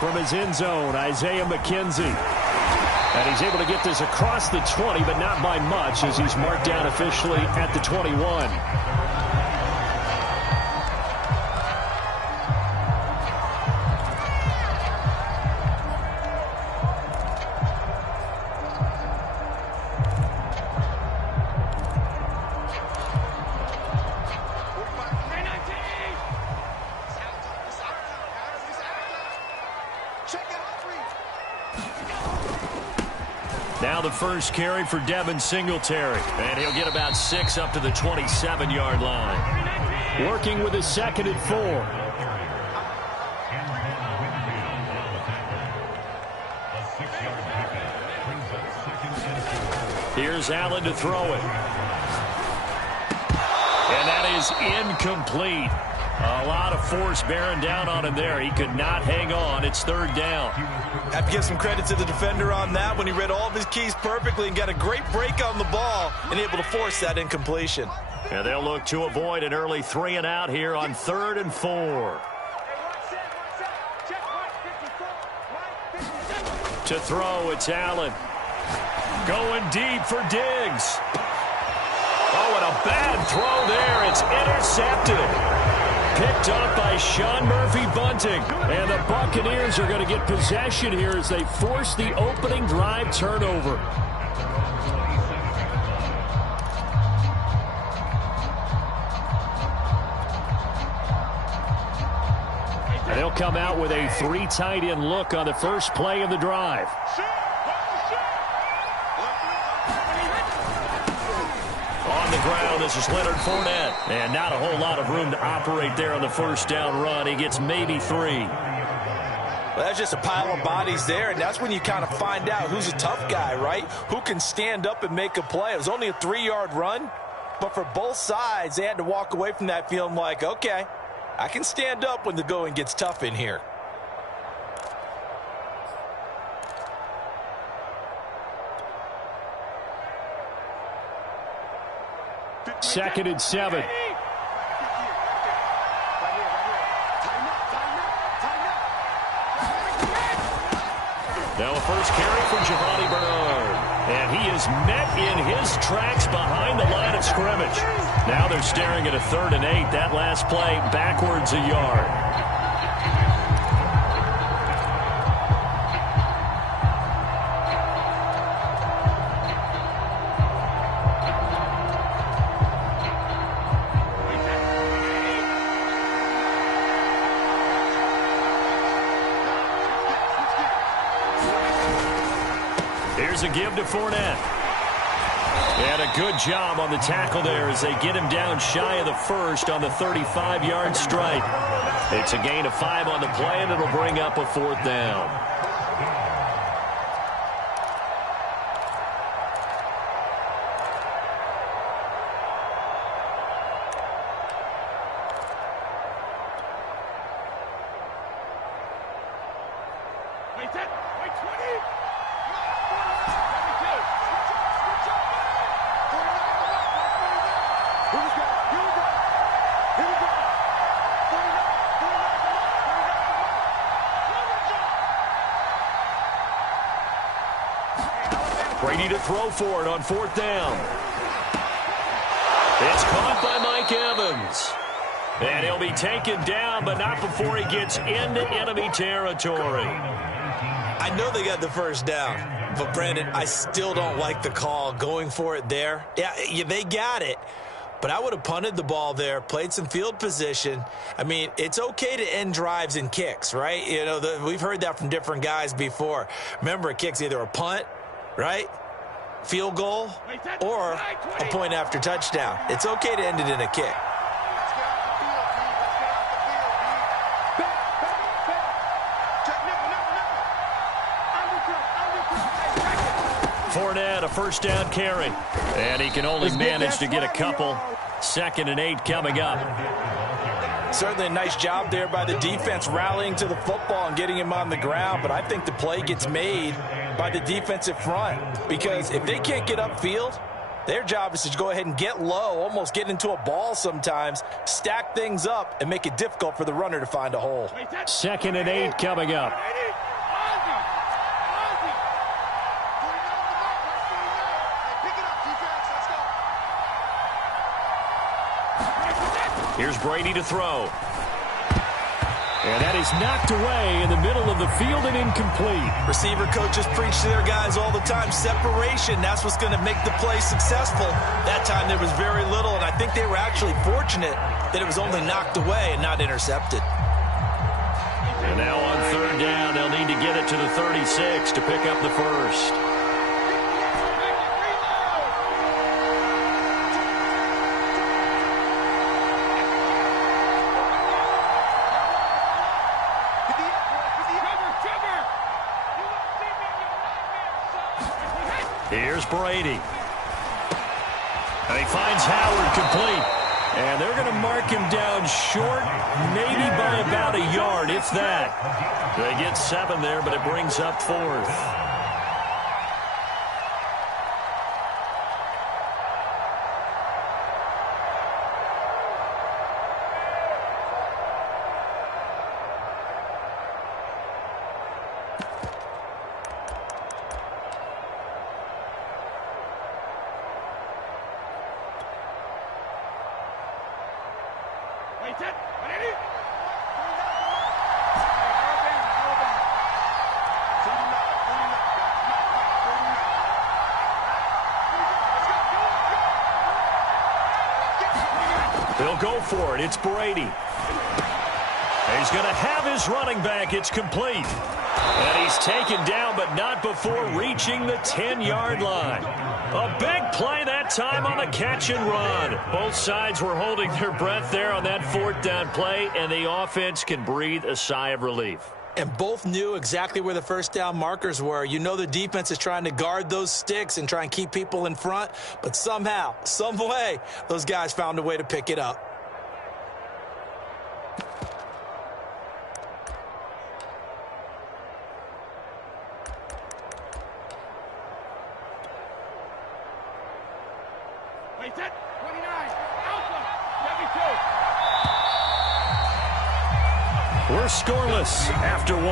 from his end zone, Isaiah McKenzie. And he's able to get this across the 20, but not by much, as he's marked down officially at the 21. Now the first carry for Devin Singletary. And he'll get about 6 up to the 27-yard line. Working with his 2nd and 4. Here's Allen to throw it. And that is incomplete. A lot of force bearing down on him there. He could not hang on. It's 3rd down. Have to give some credit to the defender on that when he read all of his keys perfectly and got a great break on the ball and able to force that incompletion. And they'll look to avoid an early 3 and out here on 3rd and 4. To throw, it's Allen. Going deep for Diggs. Oh, and a bad throw there. It's intercepted. Picked up by Sean Murphy-Bunting. And the Buccaneers are going to get possession here as they force the opening drive turnover. And they'll come out with a 3 tight end look on the first play of the drive. On the ground, this is Leonard Fournette. And not a whole lot of room to operate there on the first down run. He gets maybe 3. Well, that's just a pile of bodies there, and that's when you kind of find out who's a tough guy, right? Who can stand up and make a play. It was only a 3-yard run, but for both sides, they had to walk away from that feeling like, okay, I can stand up when the going gets tough in here. Second and 7. Now a first carry from Giovanni Bernard. And he is met in his tracks behind the line of scrimmage. Now they're staring at a 3rd and 8. That last play backwards a yard. Here's a give to Fournette. And a good job on the tackle there as they get him down shy of the first on the 35-yard strike. It's a gain of 5 on the play, and it'll bring up a 4th down. Brady to throw for it on 4th down. It's caught by Mike Evans. And he'll be taken down, but not before he gets into enemy territory. I know they got the first down, but Brandon, I still don't like the call going for it there. Yeah, they got it. But I would have punted the ball there, played some field position. I mean, it's okay to end drives and kicks, right? You know, we've heard that from different guys before. Remember, a kick's either a punt, right, field goal, or a point after touchdown. It's okay to end it in a kick. Fournette, a first down carry. And he can only manage to get a couple. 2nd and 8 coming up. Certainly a nice job there by the defense rallying to the football and getting him on the ground, but I think the play gets made by the defensive front, because if they can't get upfield, Their job is to go ahead and get low, almost get into a ball sometimes, stack things up, and make it difficult for the runner to find a hole. 2nd and 8 coming up. Here's Brady to throw. And that is knocked away in the middle of the field and incomplete. Receiver coaches preach to their guys all the time. Separation, that's what's going to make the play successful. That time there was very little, and I think they were actually fortunate that it was only knocked away and not intercepted. And now on 3rd down, they'll need to get it to the 36 to pick up the first. Here's Brady. And he finds Howard complete. And they're going to mark him down short, maybe by about a yard, if that. They get 7 there, but it brings up 4th. They'll go for it. It's Brady. He's going to have his running back. It's complete. And he's taken down, but not before reaching the 10-yard line. A big play that time on the catch and run. Both sides were holding their breath there on that 4th down play, and the offense can breathe a sigh of relief. And both knew exactly where the 1st down markers were. You know the defense is trying to guard those sticks and try and keep people in front, but somehow, some way, those guys found a way to pick it up. We're scoreless after 1.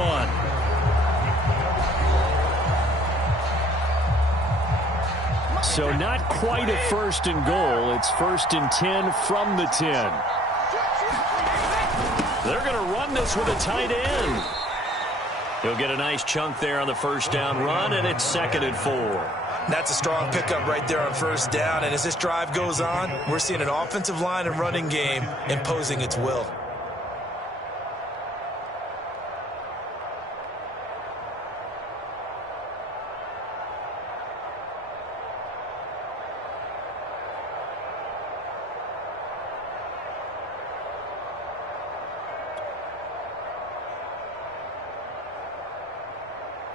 So not quite a 1st and goal. It's 1st and 10 from the 10. They're going to run this with a tight end. He'll get a nice chunk there on the 1st down run, and it's 2nd and 4. That's a strong pickup right there on 1st down, and as this drive goes on, we're seeing an offensive line and running game imposing its will.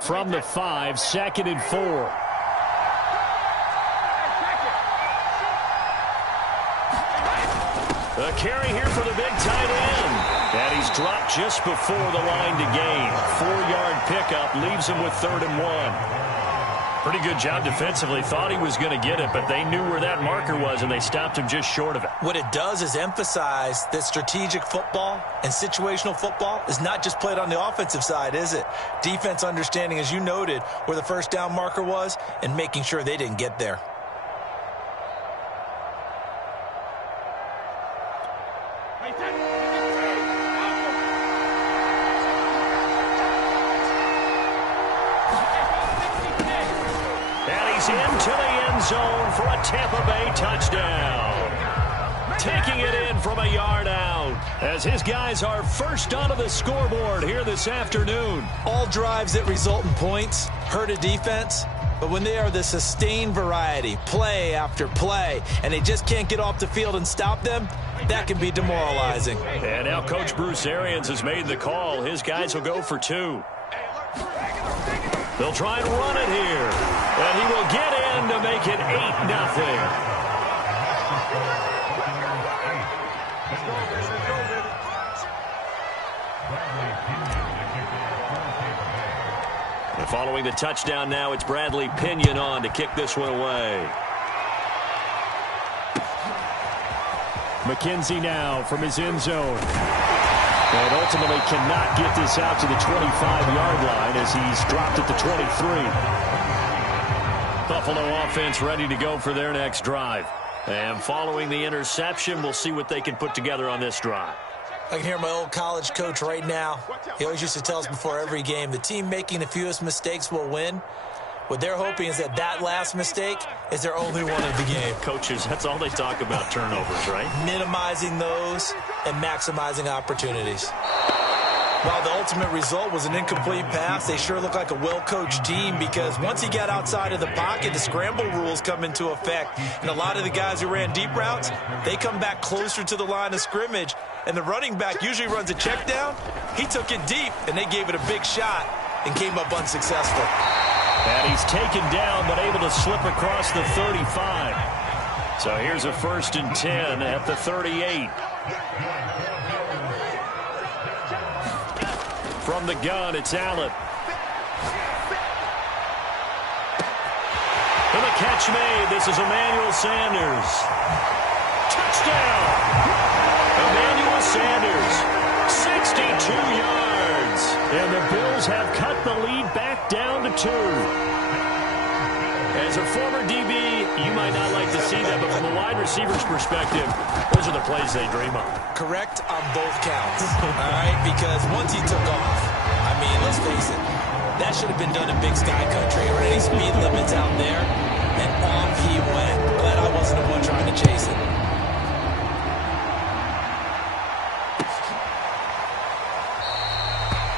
From the 5, 2nd and 4. A carry here for the big tight end. And he's dropped just before the line to gain. 4-yard pickup leaves him with 3rd and 1. Pretty good job defensively. Thought he was going to get it, but they knew where that marker was, and they stopped him just short of it. What it does is emphasize that strategic football and situational football is not just played on the offensive side, is it? Defense understanding, as you noted, where the 1st down marker was and making sure they didn't get there. Into the end zone for a Tampa Bay touchdown. Taking it in from a yard out as his guys are first onto the scoreboard here this afternoon. All drives that result in points hurt a defense, but when they are the sustained variety, play after play, and they just can't get off the field and stop them, that can be demoralizing. And now Coach Bruce Arians has made the call. His guys will go for 2. They'll try and run it here. And he will get in to make it 8-0. And following the touchdown now, it's Bradley Pinion on to kick this one away. McKenzie now from his end zone. And ultimately cannot get this out to the 25-yard line as he's dropped at the 23. Buffalo offense ready to go for their next drive. And following the interception, we'll see what they can put together on this drive. I can hear my old college coach right now. He always used to tell us before every game, the team making the fewest mistakes will win. What they're hoping is that last mistake is their only one of the game. Coaches, that's all they talk about, turnovers, right? Minimizing those and maximizing opportunities. While the ultimate result was an incomplete pass, they sure look like a well-coached team because once he got outside of the pocket, the scramble rules come into effect. And a lot of the guys who ran deep routes, they come back closer to the line of scrimmage. And the running back usually runs a check down. He took it deep, and they gave it a big shot and came up unsuccessful. And he's taken down but able to slip across the 35. So here's a 1st and 10 at the 38. From the gun, it's Allen. And the catch made. This is Emmanuel Sanders. Touchdown! Emmanuel Sanders, 62 yards. And the Bills have cut the lead back down to 2. As a former DB, you might not like to see that, but from a wide receiver's perspective, those are the plays they dream of. Correct on both counts, all right? Because once he took off, I mean, let's face it, that should have been done in Big Sky Country. Already speed limits out there, and off he went. Glad I wasn't the one trying to chase it.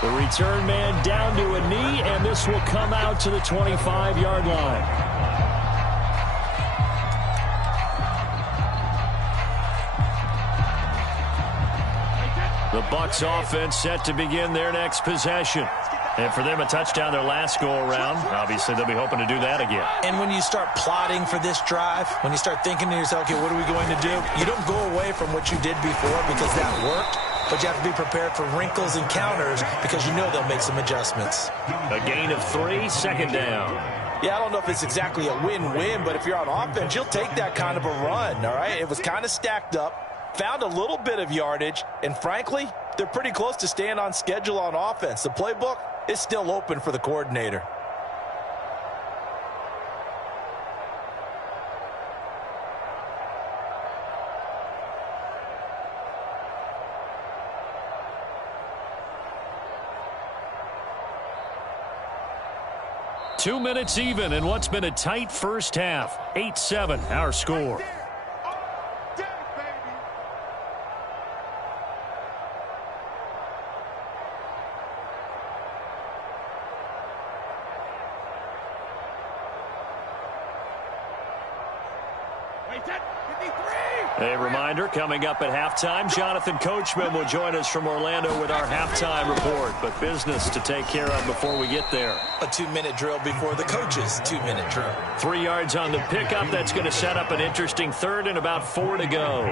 The return man down to a knee, and this will come out to the 25-yard line. The Bucs offense set to begin their next possession. And for them, a touchdown their last go-around. Obviously, they'll be hoping to do that again. And when you start plotting for this drive, when you start thinking to yourself, okay, what are we going to do? You don't go away from what you did before because that worked. But you have to be prepared for wrinkles and counters because you know they'll make some adjustments. A gain of 3, 2nd down. Yeah, I don't know if it's exactly a win-win, but if you're on offense, you'll take that kind of a run, all right? It was kind of stacked up, found a little bit of yardage, and frankly, they're pretty close to staying on schedule on offense. The playbook is still open for the coordinator. Two minutes even in what's been a tight first half. 8-7, our score. A reminder, coming up at halftime, Jonathan Coachman will join us from Orlando with our halftime report. But business to take care of before we get there. A 2-minute drill before the coach's 2-minute drill. 3 yards on the pickup. That's going to set up an interesting 3rd and about 4 to go.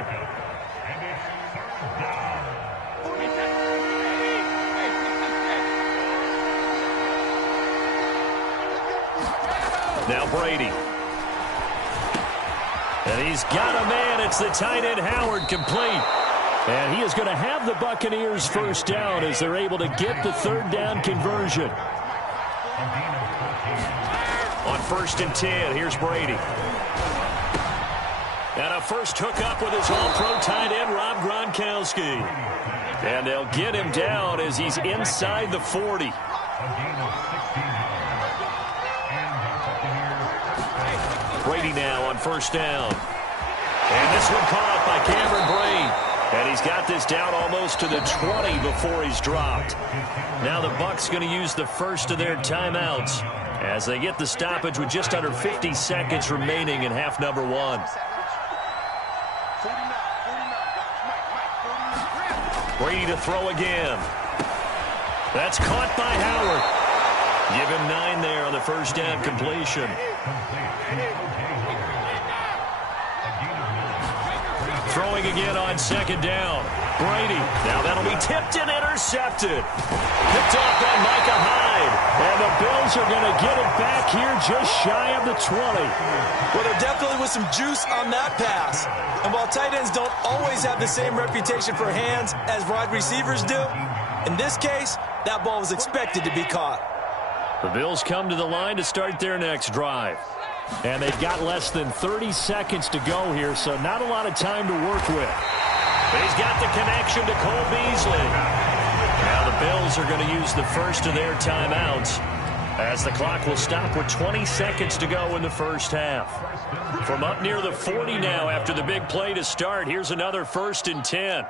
Now Brady. And he's got a man. It's the tight end Howard, complete. And he is going to have the Buccaneers first down as they're able to get the 3rd down conversion. On 1st and 10, here's Brady. And a first hookup with his all-pro tight end, Rob Gronkowski. And they'll get him down as he's inside the 40. Brady now on 1st down. And this one caught by Cameron Brate. And he's got this down almost to the 20 before he's dropped. Now the Bucs going to use the first of their timeouts as they get the stoppage with just under 50 seconds remaining in half number 1. Brady to throw again. That's caught by Howard. Give him 9 there on the first down completion. Throwing again on 2nd down. Brady. Now that'll be tipped and intercepted. Picked off by Micah Hyde. And the Bills are going to get it back here just shy of the 20. Well, there definitely was some juice on that pass. And while tight ends don't always have the same reputation for hands as wide receivers do, in this case, that ball was expected to be caught. The Bills come to the line to start their next drive. And they've got less than 30 seconds to go here, so not a lot of time to work with. He's got the connection to Cole Beasley. Now the Bills are going to use the first of their timeouts as the clock will stop with 20 seconds to go in the first half. From up near the 40 now after the big play to start, here's another 1st and 10.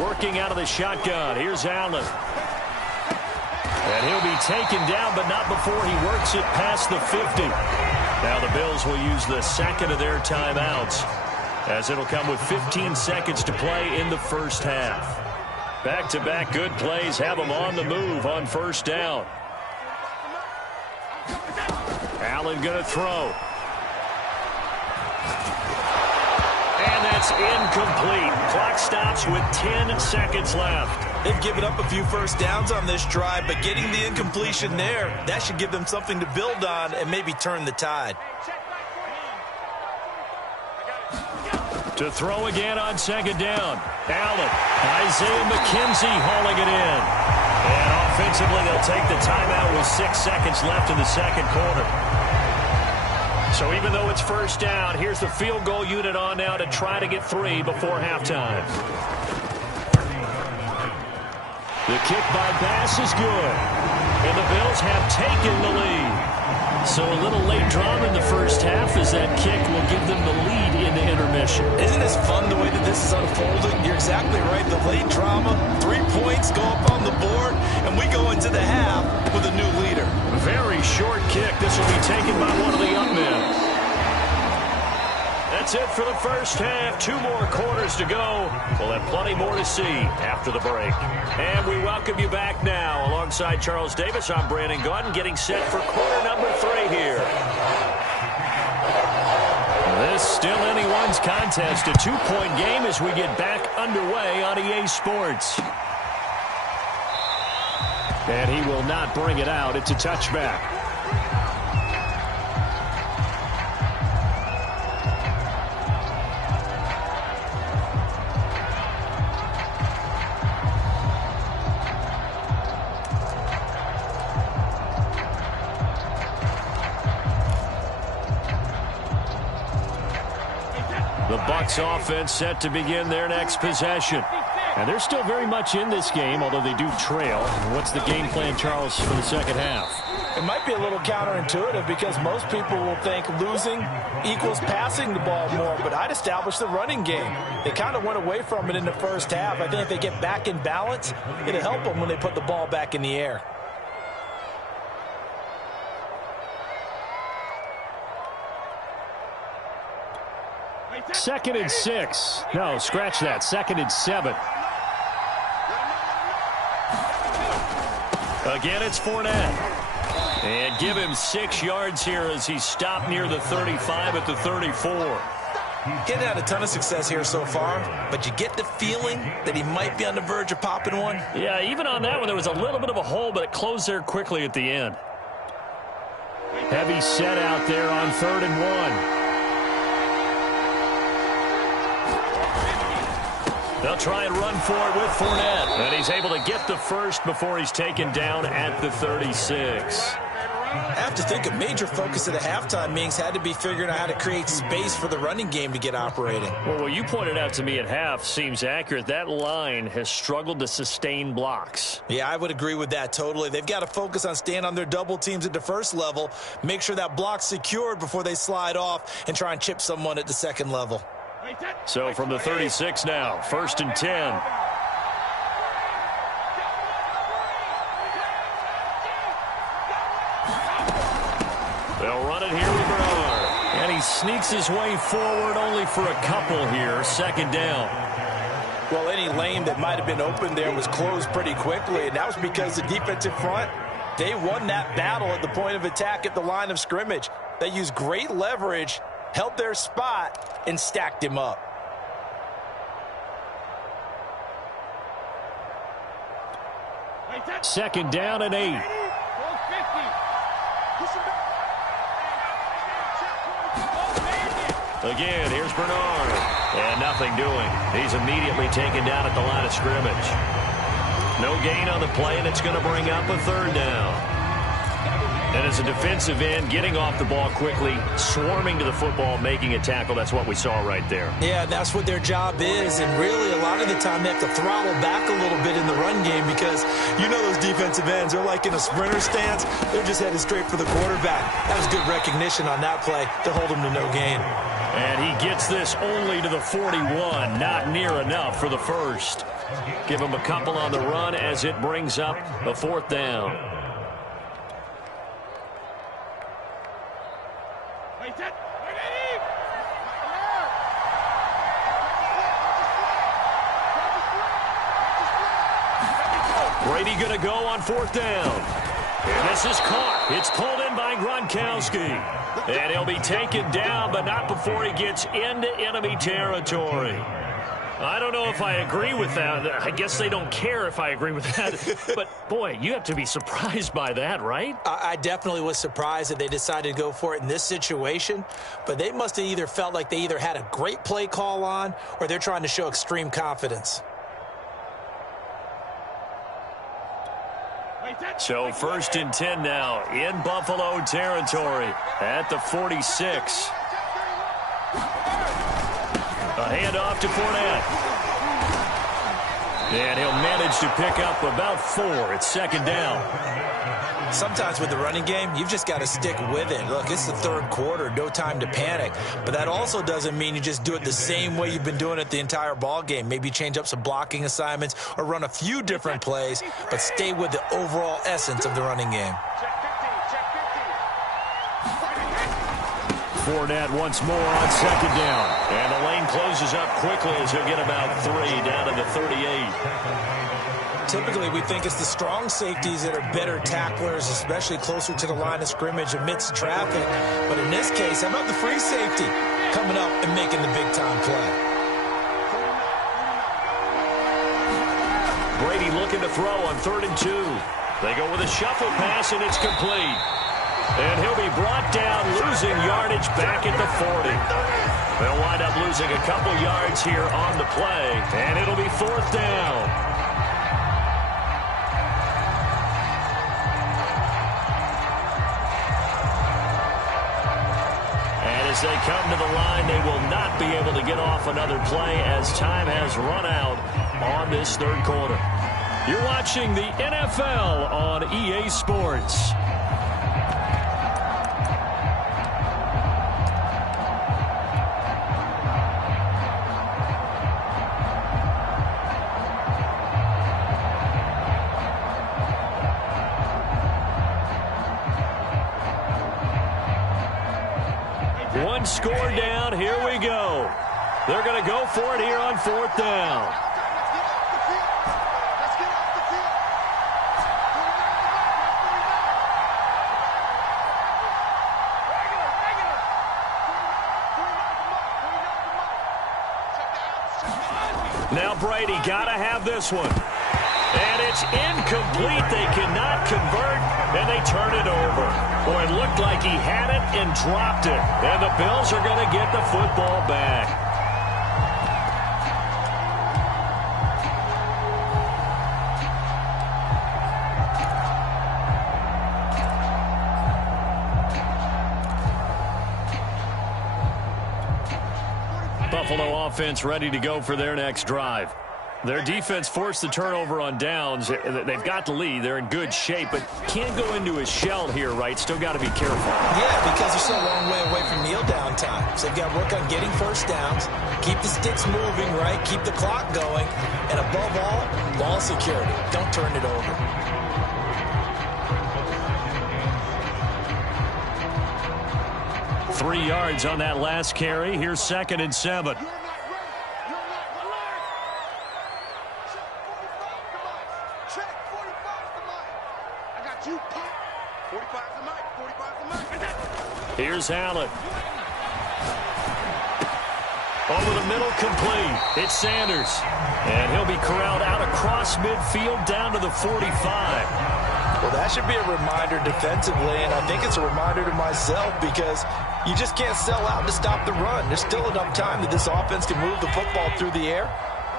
Working out of the shotgun, here's Allen. And he'll be taken down, but not before he works it past the 50. Now the Bills will use the second of their timeouts, as it'll come with 15 seconds to play in the first half. Back-to-back good plays have them on the move on first down. Allen going to throw. And that's incomplete. Clock stops with 10 seconds left. They've given up a few first downs on this drive, but getting the incompletion there, that should give them something to build on and maybe turn the tide. To throw again on second down. Allen. Isaiah McKenzie hauling it in. And offensively, they'll take the timeout with 6 seconds left in the second quarter. So even though it's first down, here's the field goal unit on now to try to get 3 before halftime. The kick by Bass is good. And the Bills have taken the lead. So a little late drama in the first half as that kick will give them the lead in the intermission. Isn't this fun the way that this is unfolding? You're exactly right. The late drama, 3 points go up on the board, and we go into the half with a new leader. Very short kick. This will be taken by one of the young men. That's it for the first half. 2 more quarters to go. We'll have plenty more to see after the break. And we welcome you back now. Alongside Charles Davis, I'm Brandon Gunn, getting set for quarter number 3 here. This still anyone's contest. A 2-point game as we get back underway on EA Sports. And he will not bring it out. It's a touchback. The Bucs offense set to begin their next possession. And they're still very much in this game, although they do trail. What's the game plan, Charles, for the second half? It might be a little counterintuitive because most people will think losing equals passing the ball more, but I'd establish the running game. They kind of went away from it in the first half. I think if they get back in balance, it'll help them when they put the ball back in the air. Second and 6. No, scratch that. Second and 7. Again, it's Fournette. And give him 6 yards here as he stopped near the 35 at the 34. Getting had a ton of success here so far, but you get the feeling that he might be on the verge of popping one. Yeah, even on that one, there was a little bit of a hole, but it closed there quickly at the end. Heavy set out there on 3rd and 1. They'll try and run for it with Fournette. And he's able to get the first before he's taken down at the 36. I have to think a major focus of the halftime meetings had to be figuring out how to create space for the running game to get operating. Well, what you pointed out to me at half seems accurate. That line has struggled to sustain blocks. Yeah, I would agree with that totally. They've got to focus on staying on their double teams at the first level, make sure that block's secured before they slide off and try and chip someone at the second level. So from the 36 now, 1st and 10. They'll run it here with Bernard. And he sneaks his way forward only for a couple here. 2nd down. Well, any lane that might have been open there was closed pretty quickly, and that was because the defensive front, they won that battle at the point of attack at the line of scrimmage. They used great leverage, held their spot, and stacked him up. 2nd down and 8. Again, here's Bernard. And nothing doing. He's immediately taken down at the line of scrimmage. No gain on the play, and it's going to bring up a 3rd down. And as a defensive end, getting off the ball quickly, swarming to the football, making a tackle, that's what we saw right there. Yeah, that's what their job is. And really, a lot of the time, they have to throttle back a little bit in the run game because you know those defensive ends, they're like in a sprinter stance. They're just headed straight for the quarterback. That was good recognition on that play to hold him to no gain. And he gets this only to the 41, not near enough for the first. Give him a couple on the run as it brings up a 4th down. Brady going to go on 4th down. And this is caught. It's pulled in by Gronkowski. And he'll be taken down, but not before he gets into enemy territory. I don't know if I agree with that. I guess they don't care if I agree with that. But, boy, you have to be surprised by that, right? I definitely was surprised that they decided to go for it in this situation. But they must have either felt like they either had a great play call on or they're trying to show extreme confidence. So 1st and 10 now in Buffalo territory at the 46. A handoff to Fournette. And he'll manage to pick up about 4. It's 2nd down. Sometimes with the running game, you've just got to stick with it. Look, it's the 3rd quarter, no time to panic. But that also doesn't mean you just do it the same way you've been doing it the entire ball game. Maybe change up some blocking assignments or run a few different plays, but stay with the overall essence of the running game. Fournette once more on 2nd down. And the lane closes up quickly as he'll get about 3 down to the 38. Typically, we think it's the strong safeties that are better tacklers, especially closer to the line of scrimmage amidst traffic. But in this case, how about the free safety coming up and making the big-time play? Brady looking to throw on 3rd and 2. They go with a shuffle pass, and it's complete. And he'll be brought down, losing yardage back at the 40. They'll wind up losing a couple yards here on the play, and it'll be 4th down. As they come to the line, they will not be able to get off another play as time has run out on this 3rd quarter. You're watching the NFL on EA Sports. One score down. Here we go. They're going to go for it here on 4th down. Now Brady got to have this one. And it's incomplete. They cannot convert, and they turn it over. Boy, it looked like he had it and dropped it. And the Bills are going to get the football back. Buffalo offense ready to go for their next drive. Their defense forced the turnover on downs. They've got the lead. They're in good shape, but can't go into a shell here, right? Still got to be careful. Yeah, because they're still a long way away from kneel down time. So they've got to work on getting first downs, keep the sticks moving, right? Keep the clock going, and above all, ball security. Don't turn it over. Three yards on that last carry. Here's 2nd and 7. Here's Allen. Over the middle, complete. It's Sanders. And he'll be corralled out across midfield down to the 45. Well, that should be a reminder defensively, and I think it's a reminder to myself because you just can't sell out to stop the run. There's still enough time that this offense can move the football through the air,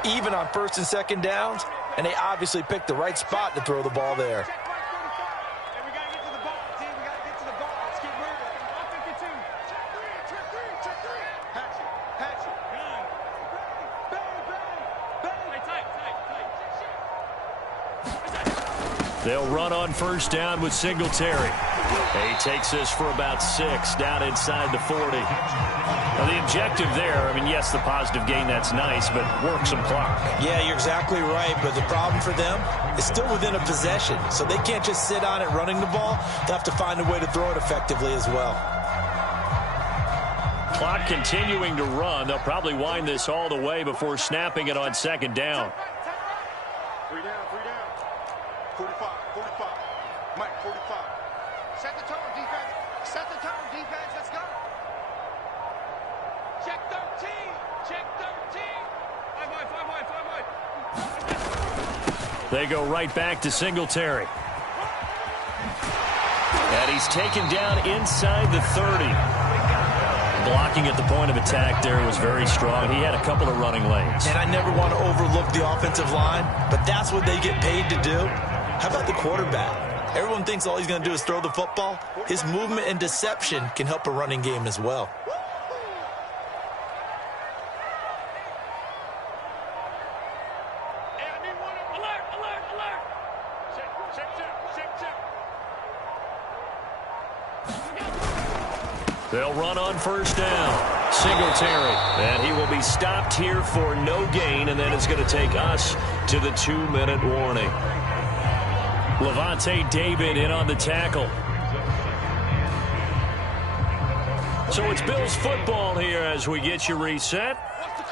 even on first and second downs, and they obviously picked the right spot to throw the ball there. They'll run on first down with Singletary. He takes this for about 6 down inside the 40. Now, the objective there, I mean, yes, the positive gain, that's nice, but work some clock. Yeah, you're exactly right, but the problem for them is still within a possession, so they can't just sit on it running the ball. They'll have to find a way to throw it effectively as well. Clock continuing to run. They'll probably wind this all the way before snapping it on second down. 3 down. 45. Mike, 45. Set the tone, defense. Set the tone, defense. Let's go. Check 13. Check 13. 5 wide. They go right back to Singletary. And he's taken down inside the 30. Blocking at the point of attack there was very strong. He had a couple of running lanes. And I never want to overlook the offensive line, but that's what they get paid to do. How about the quarterback? Everyone thinks all he's going to do is throw the football. His movement and deception can help a running game as well. They'll run on first down. Singletary. And he will be stopped here for no gain, and then it's going to take us to the 2-minute warning. Levante David in on the tackle. So it's Bills football here as we get you reset.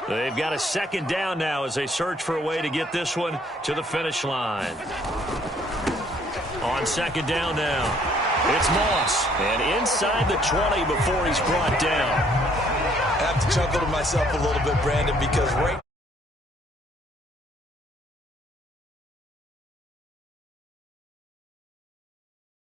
They've got a second down now as they search for a way to get this one to the finish line. On second down now, it's Moss. And inside the 20 before he's brought down. I have to chuckle to myself a little bit, Brandon, because right